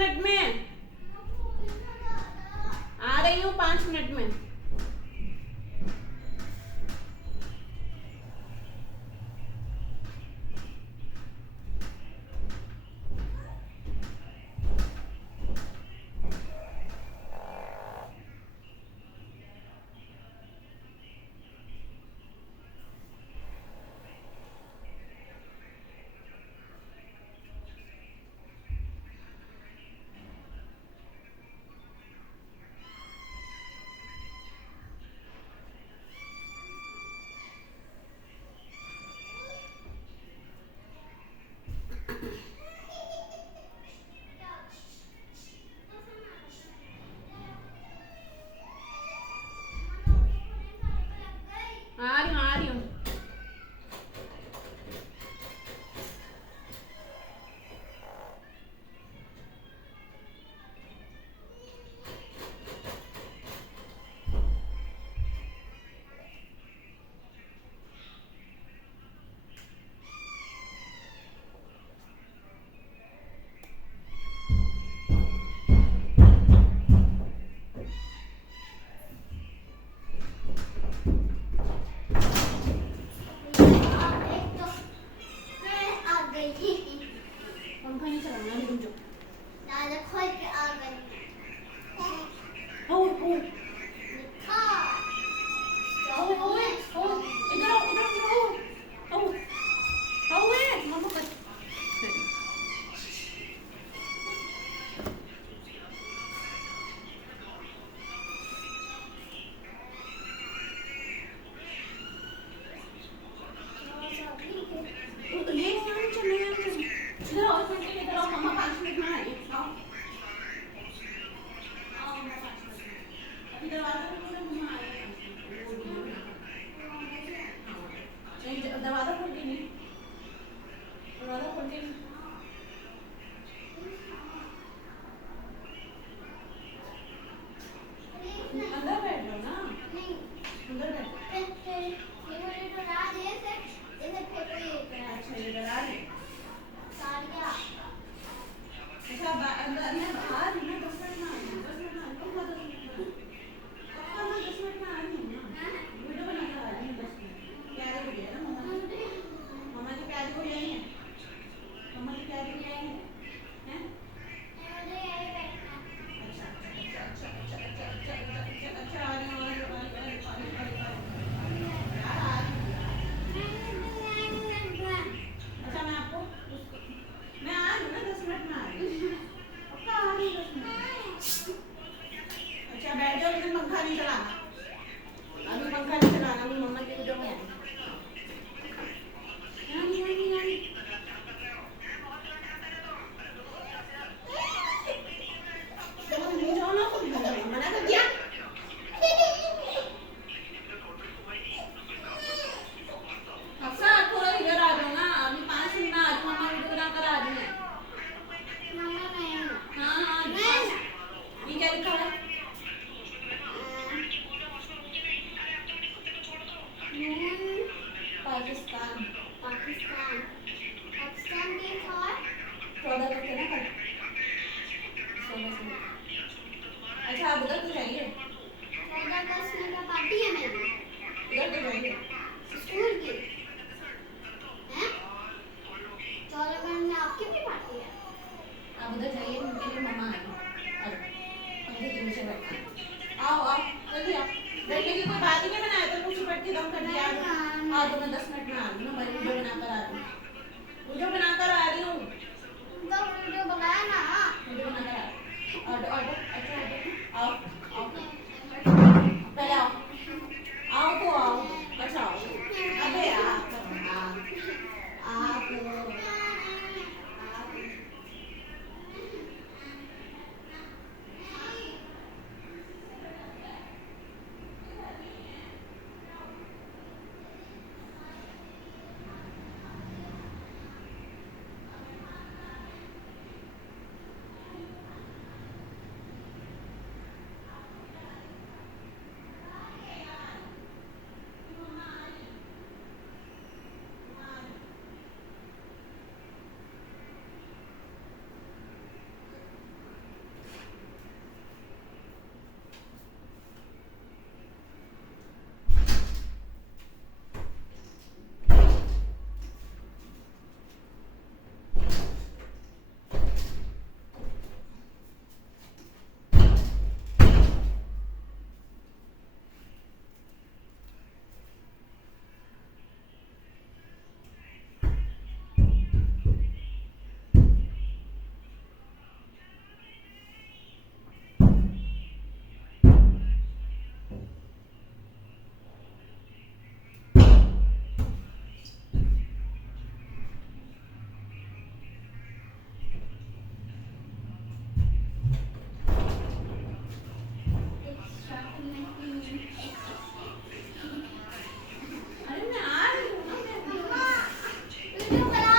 Minute में आ रही हूँ, 5 मिनट में। आ रही हूँ। पंखा नहीं चलाना, रुक जाओ। दादा खोल के आ गई। दरवाजा खोल के नहीं, दरवाजा खोल के नहीं। अंदर बैठ जाओ ना, अंदर बैठ। अच्छा ये डरा रहे। अच्छा अंदर मैं बाहर हूँ ना, 10 मिनट में आ रही हूँ, 10 मिनट में आ रही हूँ, 10 मिनट में। पक्का मैं 10 मिनट में आ रही हूँ ना, वीडियो बनाकर आ रही हूँ 10 मिनट। प्यारी गुड़िया है ना मम्मा की प्यारी गुड़िया नहीं है, मम्मा की प्यारी गुड़िया है, हैं? अच्छा आ रही हूँ, अच्छा मैं आपको मैं आ रही हूँ ना, 10 मिनट में आ रही हूँ, पक्का आ रही हूँ 10 मिनट। अच्छा बैठ जाओ, लेकिन पंखा नहीं चलाना, अभी पंखा नहीं चलाना, अभी मम्मा की वीडियो में मना कर दिया। अक्सर थोड़ा इधर आ जाओ ना, अभी 5 मिनट में आ जाओ, मम्मा वीडियो बनाकर आ रही है। हाँ ये क्या लिखा है? पाकिस्तान। पाकिस्तान के और 14 तक है ना कल, 16 से। अच्छा आप उधर तो जाइए, 14 अगस्त में क्या पार्टी है मेरी? उधर तो जाइए। स्कूल की हैं? 14 अगस्त में आपकी भी पार्टी है? आप उधर जाइए, मेरी मम्मा आ गई। पंखे के नीचे बैठना, आओ आओ जल्दी आओ। बैठने की कोई बात ही नहीं, बनाया तो कुछ बैठ के दम कर दिया। आ तो मैं 10 मिनट में आ रही हूँ, मैं वीडियो बनाकर आ रही हूँ, वीडियो बनाकर आ रही हूँ, वीडियो बनाया ना, वीडियो बनाकर आ रही हूँ। ऑटो ऑटो अच्छा आओ आओ पहले आओ, आओ तो आओ, अच्छा आओ। अबे आप क्यों करा